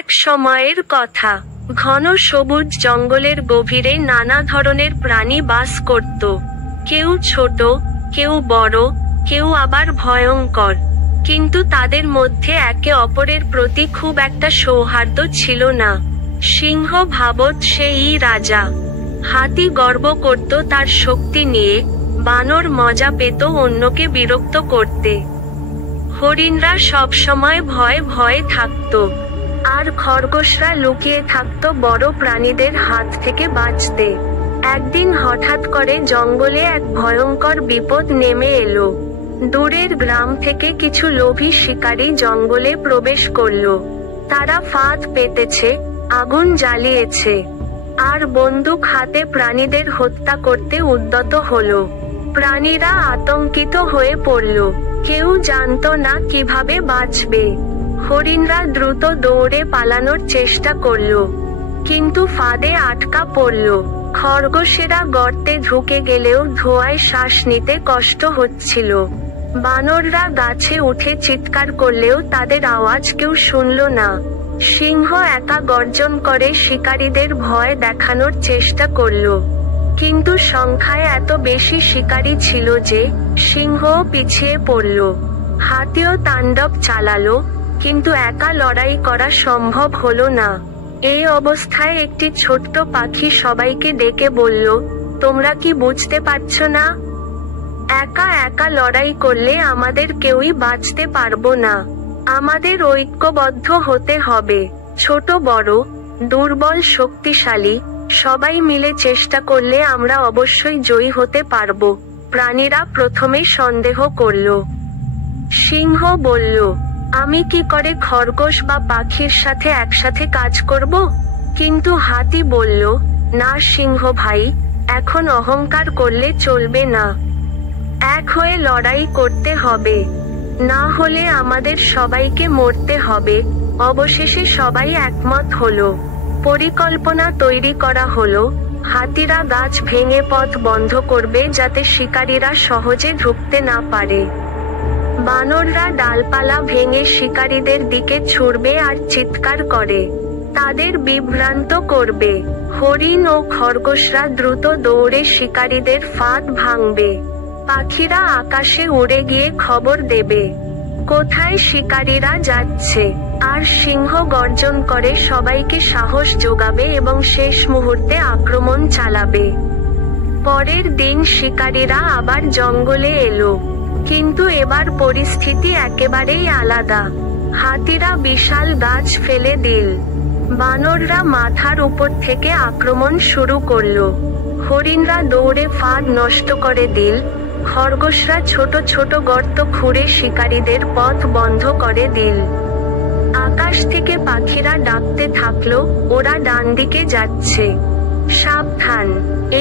এক সময়ের কথা, ঘন সবুজ জঙ্গলের গভীরে নানা ধরনের প্রাণী বাস করত। কেউ ছোট, কেউ বড়, কেউ আবার ভয়ঙ্কর। কিন্তু তাদের মধ্যে একে অপরের প্রতি খুব একটা সৌহার্দ্য ছিল না। সিংহ ভাবত সেই রাজা। হাতি গর্ব করত তার শক্তি নিয়ে, বানর মজা পেত অন্যকে বিরক্ত করতে। হরিণরা সবসময় ভয়ে ভয়ে থাকত, আর খরগোশরা লুকিয়ে থাকত বড় প্রাণীদের হাত থেকে বাঁচতে। একদিন হঠাৎ করে জঙ্গলে এক ভয়ঙ্কর বিপদ নেমে এলো। দূরের গ্রাম থেকে কিছু লোভী শিকারী জঙ্গলে প্রবেশ করলো। তারা ফাঁদ পেতেছে, আগুন জ্বালিয়েছে, আর বন্দুক হাতে প্রাণীদের হত্যা করতে উদ্যত হলো। প্রাণীরা আতঙ্কিত হয়ে পড়ল, কেউ জানতো না কিভাবে বাঁচবে। হরিণরা দ্রুত দৌড়ে পালানোর চেষ্টা করল, কিন্তু ফাঁদে আটকা পড়ল। খরগোশেরা গর্তে ঢুকে গেলেও ধোঁয়ায় শ্বাস নিতে কষ্ট হচ্ছিল। বানররা গাছে উঠে চিৎকার করলেও তাদের আওয়াজ কেউ শুনল না। সিংহ একা গর্জন করে শিকারীদের ভয় দেখানোর চেষ্টা করল, কিন্তু সংখ্যায় এত বেশি শিকারী ছিল যে সিংহও পিছিয়ে পড়ল। হাতিও তাণ্ডব চালালো, কিন্তু একা লড়াই করা সম্ভব হলো না। এই অবস্থায় একটি ছোট্ট পাখি সবাইকে ডেকে বলল, তোমরা কি বুঝতে পারছো না? একা একা লড়াই করলে আমাদের কেউই বাঁচতে পারবো না। আমাদের ঐক্যবদ্ধ হতে হবে। ছোট বড়, দুর্বল শক্তিশালী, সবাই মিলে চেষ্টা করলে আমরা অবশ্যই জয়ী হতে পারবো। প্রাণীরা প্রথমে সন্দেহ করল। সিংহ বলল, আমি কি করে খরগোশ বা পাখির সাথে একসাথে কাজ করব? কিন্তু হাতি বলল, না সিংহ ভাই, এখন অহংকার করলে চলবে না। এক হয়ে লড়াই করতে হবে, না হলে আমাদের সবাইকে মরতে হবে। অবশেষে সবাই একমত হলো। পরিকল্পনা তৈরি করা হলো। হাতিরা গাছ ভেঙে পথ বন্ধ করবে যাতে শিকারীরা সহজে ঢুকতে না পারে। বানররা ডালপালা ভেঙে শিকারীদের দিকে ছুড়বে আর চিৎকার করে তাদের বিভ্রান্ত করবে। হরিণ ও খরগোশরা দ্রুত দৌড়ে শিকারীদের ফাঁদ ভাঙবে। পাখিরা আকাশে উড়ে গিয়ে খবর দেবে কোথায় শিকারীরা যাচ্ছে, আর সিংহ গর্জন করে সবাইকে সাহস যোগাবে এবং শেষ মুহূর্তে আক্রমণ চালাবে। পরের দিন শিকারীরা আবার জঙ্গলে এলো, কিন্তু এবার পরিস্থিতি একেবারেই আলাদা। হাতিরা বিশাল গাছ ফেলে দিল, বানররা মাথার উপর থেকে আক্রমণ শুরু করলো। হরিণরা দৌড়ে ফাঁদ নষ্ট করে দিল, খরগোশরা ছোট ছোট গর্ত খুঁড়ে শিকারীদের পথ বন্ধ করে দিল। আকাশ থেকে পাখিরা ডাকতে থাকলো, ওরা ডান দিকে যাচ্ছে, সাবধান।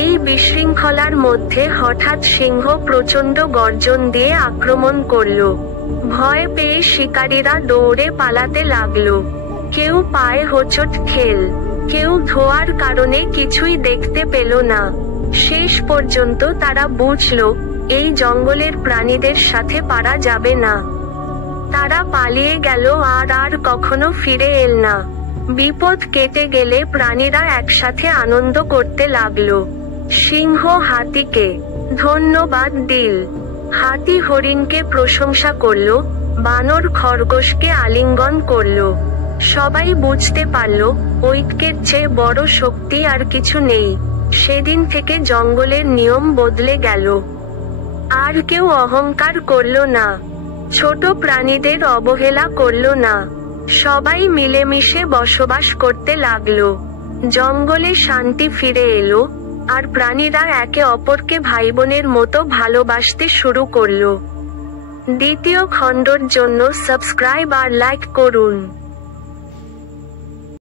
এই বিশৃঙ্খলার মধ্যে হঠাৎ সিংহ প্রচণ্ড গর্জন দিয়ে আক্রমণ করলো। ভয় পেয়ে শিকারীরা দৌড়ে পালাতে লাগলো। কেউ পায়ে হোঁচট খেল, কেউ ধোঁয়ার কারণে কিছুই দেখতে পেল না। শেষ পর্যন্ত তারা বুঝলো এই জঙ্গলের প্রাণীদের সাথে পারা যাবে না। তারা পালিয়ে গেল আর কখনো ফিরে এল না। বিপদ কেটে গেলে প্রাণীরা একসাথে আনন্দ করতে লাগলো। সিংহ হাতিকে ধন্যবাদ দিল, হাতি হরিণকে প্রশংসা করলো, বানর খরগোশকে আলিঙ্গন করলো। সবাই বুঝতে পারল ঐক্যের চেয়ে বড় শক্তি আর কিছু নেই। সেদিন থেকে জঙ্গলের নিয়ম বদলে গেল। আর কেউ অহংকার করল না, ছোট প্রাণীদের অবহেলা করল না। সবাই মিলেমিশে বসবাস করতে লাগলো। জঙ্গলে শান্তি ফিরে এলো, আর প্রাণীরা একে অপরকে ভাইবোনের মতো ভালোবাসতে শুরু করলো। দ্বিতীয় খণ্ডের জন্য সাবস্ক্রাইব আর লাইক করুন।